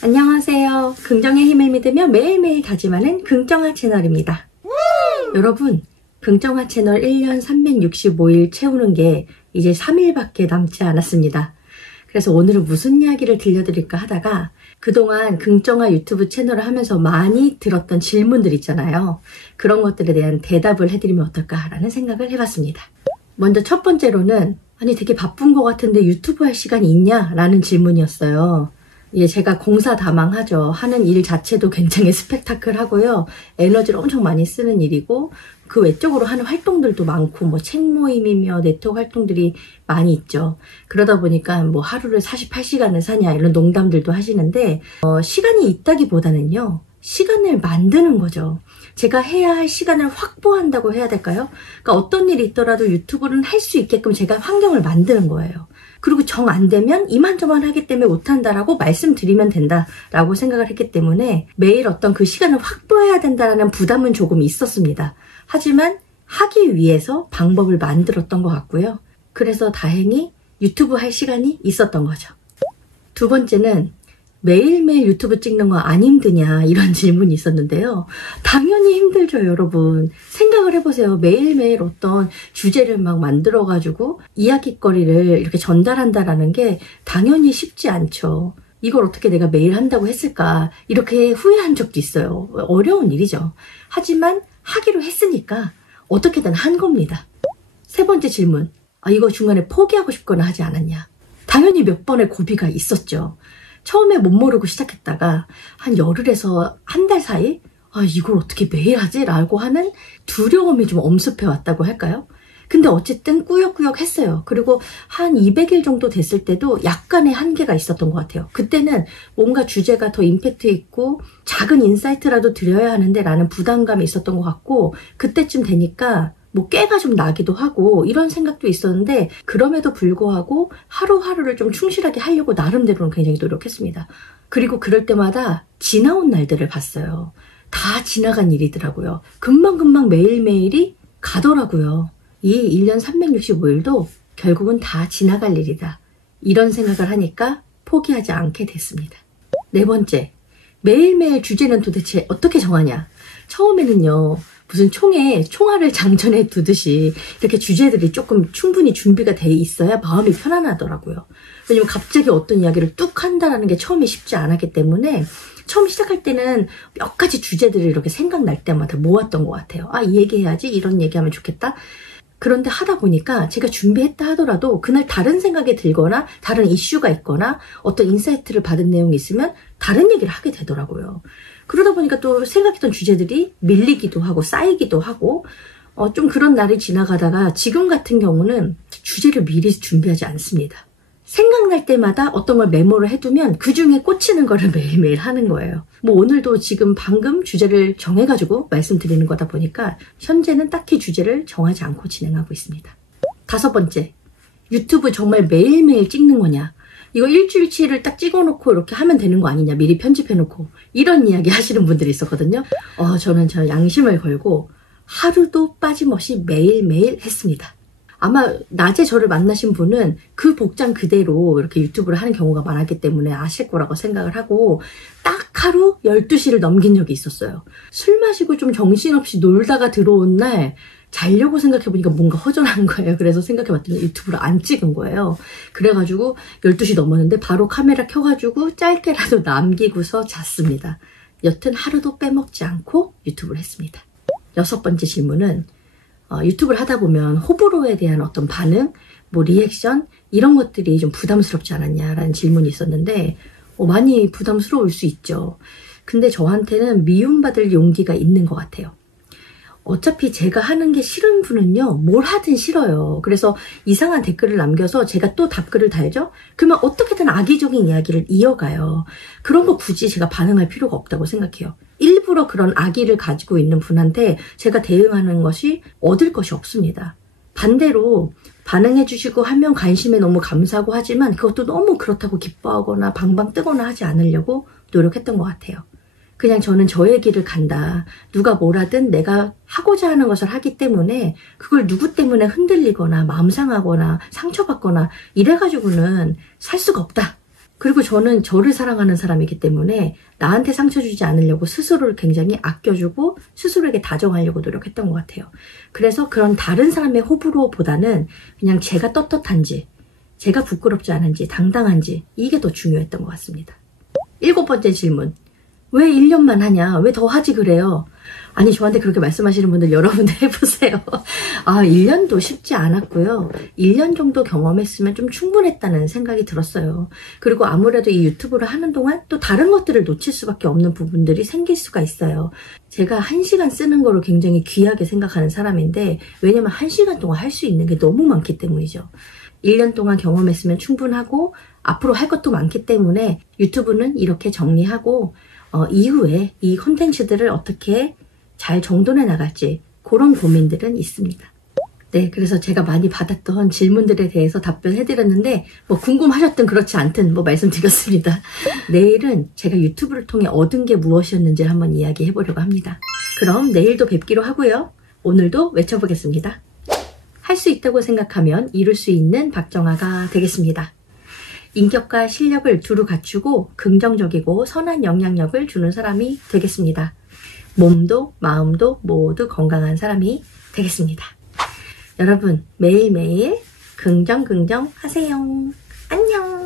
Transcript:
안녕하세요. 긍정의 힘을 믿으며 매일매일 다짐하는 긍정화 채널입니다. 여러분, 긍정화 채널 1년 365일 채우는 게 이제 3일밖에 남지 않았습니다. 그래서 오늘은 무슨 이야기를 들려드릴까 하다가 그동안 긍정화 유튜브 채널을 하면서 많이 들었던 질문들 있잖아요. 그런 것들에 대한 대답을 해드리면 어떨까라는 생각을 해봤습니다. 먼저 첫 번째로는 아니 되게 바쁜 것 같은데 유튜브 할 시간이 있냐? 라는 질문이었어요. 제가 공사다망하죠. 하는 일 자체도 굉장히 스펙타클하고요. 에너지를 엄청 많이 쓰는 일이고 그 외적으로 하는 활동들도 많고 뭐 책 모임이며 네트워크 활동들이 많이 있죠. 그러다 보니까 뭐 하루를 48시간을 사냐 이런 농담들도 하시는데 시간이 있다기보다는요. 시간을 만드는 거죠. 제가 해야 할 시간을 확보한다고 해야 될까요? 그러니까 어떤 일이 있더라도 유튜브는 할 수 있게끔 제가 환경을 만드는 거예요. 그리고 정 안 되면 이만저만 하기 때문에 못한다라고 말씀드리면 된다라고 생각을 했기 때문에 매일 어떤 그 시간을 확보해야 된다라는 부담은 조금 있었습니다. 하지만 하기 위해서 방법을 만들었던 것 같고요. 그래서 다행히 유튜브 할 시간이 있었던 거죠. 두 번째는 매일매일 유튜브 찍는 거 안 힘드냐 이런 질문이 있었는데요. 당연히 힘들죠, 여러분. 생각을 해보세요. 매일매일 어떤 주제를 막 만들어가지고 이야깃거리를 이렇게 전달한다라는 게 당연히 쉽지 않죠. 이걸 어떻게 내가 매일 한다고 했을까 이렇게 후회한 적도 있어요. 어려운 일이죠. 하지만 하기로 했으니까 어떻게든 한 겁니다. 세 번째 질문. 이거 중간에 포기하고 싶거나 하지 않았냐. 당연히 몇 번의 고비가 있었죠. 처음에 못 모르고 시작했다가 한 열흘에서 한 달 사이 이걸 어떻게 매일 하지? 라고 하는 두려움이 좀 엄습해 왔다고 할까요? 근데 어쨌든 꾸역꾸역 했어요. 그리고 한 200일 정도 됐을 때도 약간의 한계가 있었던 것 같아요. 그때는 뭔가 주제가 더 임팩트 있고 작은 인사이트라도 드려야 하는데 라는 부담감이 있었던 것 같고 그때쯤 되니까 뭐 깨가 좀 나기도 하고 이런 생각도 있었는데 그럼에도 불구하고 하루하루를 좀 충실하게 하려고 나름대로는 굉장히 노력했습니다. 그리고 그럴 때마다 지나온 날들을 봤어요. 다 지나간 일이더라고요. 금방금방 매일매일이 가더라고요. 이 1년 365일도 결국은 다 지나갈 일이다. 이런 생각을 하니까 포기하지 않게 됐습니다. 네 번째, 매일매일 주제는 도대체 어떻게 정하냐. 처음에는요. 무슨 총에 총알을 장전해 두듯이 이렇게 주제들이 조금 충분히 준비가 돼 있어야 마음이 편안하더라고요. 왜냐면 갑자기 어떤 이야기를 뚝 한다는 게 처음에 쉽지 않았기 때문에 처음 시작할 때는 몇 가지 주제들을 이렇게 생각날 때마다 모았던 것 같아요. 이 얘기해야지, 이런 얘기하면 좋겠다. 그런데 하다 보니까 제가 준비했다 하더라도 그날 다른 생각이 들거나 다른 이슈가 있거나 어떤 인사이트를 받은 내용이 있으면 다른 얘기를 하게 되더라고요. 그러다 보니까 또 생각했던 주제들이 밀리기도 하고 쌓이기도 하고 좀 그런 날이 지나가다가 지금 같은 경우는 주제를 미리 준비하지 않습니다. 생각날 때마다 어떤 걸 메모를 해두면 그중에 꽂히는 거를 매일매일 하는 거예요. 뭐 오늘도 지금 방금 주제를 정해가지고 말씀드리는 거다 보니까 현재는 딱히 주제를 정하지 않고 진행하고 있습니다. 다섯 번째, 유튜브 정말 매일매일 찍는 거냐. 이거 일주일치를 딱 찍어놓고 이렇게 하면 되는 거 아니냐. 미리 편집해놓고. 이런 이야기 하시는 분들이 있었거든요. 저는 양심을 걸고 하루도 빠짐없이 매일매일 했습니다. 아마 낮에 저를 만나신 분은 그 복장 그대로 이렇게 유튜브를 하는 경우가 많았기 때문에 아실 거라고 생각을 하고 딱 하루 12시를 넘긴 적이 있었어요. 술 마시고 좀 정신없이 놀다가 들어온 날 자려고 생각해보니까 뭔가 허전한 거예요. 그래서 생각해봤더니 유튜브를 안 찍은 거예요. 그래가지고 12시 넘었는데 바로 카메라 켜가지고 짧게라도 남기고서 잤습니다. 여튼 하루도 빼먹지 않고 유튜브를 했습니다. 여섯 번째 질문은 유튜브를 하다 보면 호불호에 대한 어떤 반응, 뭐 리액션 이런 것들이 좀 부담스럽지 않았냐라는 질문이 있었는데 많이 부담스러울 수 있죠. 근데 저한테는 미움받을 용기가 있는 것 같아요. 어차피 제가 하는 게 싫은 분은요, 뭘 하든 싫어요. 그래서 이상한 댓글을 남겨서 제가 또 답글을 달죠? 그러면 어떻게든 악의적인 이야기를 이어가요. 그런 거 굳이 제가 반응할 필요가 없다고 생각해요. 일부러 그런 악의를 가지고 있는 분한테 제가 대응하는 것이 얻을 것이 없습니다. 반대로 반응해주시고 하면 관심에 너무 감사하고 하지만 그것도 너무 그렇다고 기뻐하거나 방방 뜨거나 하지 않으려고 노력했던 것 같아요. 그냥 저는 저의 길을 간다. 누가 뭐라든 내가 하고자 하는 것을 하기 때문에 그걸 누구 때문에 흔들리거나 마음 상하거나 상처받거나 이래가지고는 살 수가 없다. 그리고 저는 저를 사랑하는 사람이기 때문에 나한테 상처 주지 않으려고 스스로를 굉장히 아껴주고 스스로에게 다정하려고 노력했던 것 같아요. 그래서 그런 다른 사람의 호불호보다는 그냥 제가 떳떳한지, 제가 부끄럽지 않은지, 당당한지 이게 더 중요했던 것 같습니다. 7번째 질문. 왜 1년만 하냐? 왜 더 하지 그래요? 아니, 저한테 그렇게 말씀하시는 분들 여러분들 해보세요. 1년도 쉽지 않았고요. 1년 정도 경험했으면 좀 충분했다는 생각이 들었어요. 그리고 아무래도 이 유튜브를 하는 동안 또 다른 것들을 놓칠 수밖에 없는 부분들이 생길 수가 있어요. 제가 1시간 쓰는 거를 굉장히 귀하게 생각하는 사람인데, 왜냐면 1시간 동안 할 수 있는 게 너무 많기 때문이죠. 1년 동안 경험했으면 충분하고 앞으로 할 것도 많기 때문에 유튜브는 이렇게 정리하고 이후에 이 콘텐츠들을 어떻게 잘 정돈해 나갈지 그런 고민들은 있습니다. 네, 그래서 제가 많이 받았던 질문들에 대해서 답변해드렸는데 뭐 궁금하셨든 그렇지 않든 뭐 말씀드렸습니다. 내일은 제가 유튜브를 통해 얻은 게 무엇이었는지를 한번 이야기해보려고 합니다. 그럼 내일도 뵙기로 하고요. 오늘도 외쳐보겠습니다. 할 수 있다고 생각하면 이룰 수 있는 박정아가 되겠습니다. 인격과 실력을 두루 갖추고 긍정적이고 선한 영향력을 주는 사람이 되겠습니다. 몸도 마음도 모두 건강한 사람이 되겠습니다. 여러분 매일매일 긍정 하세요. 안녕.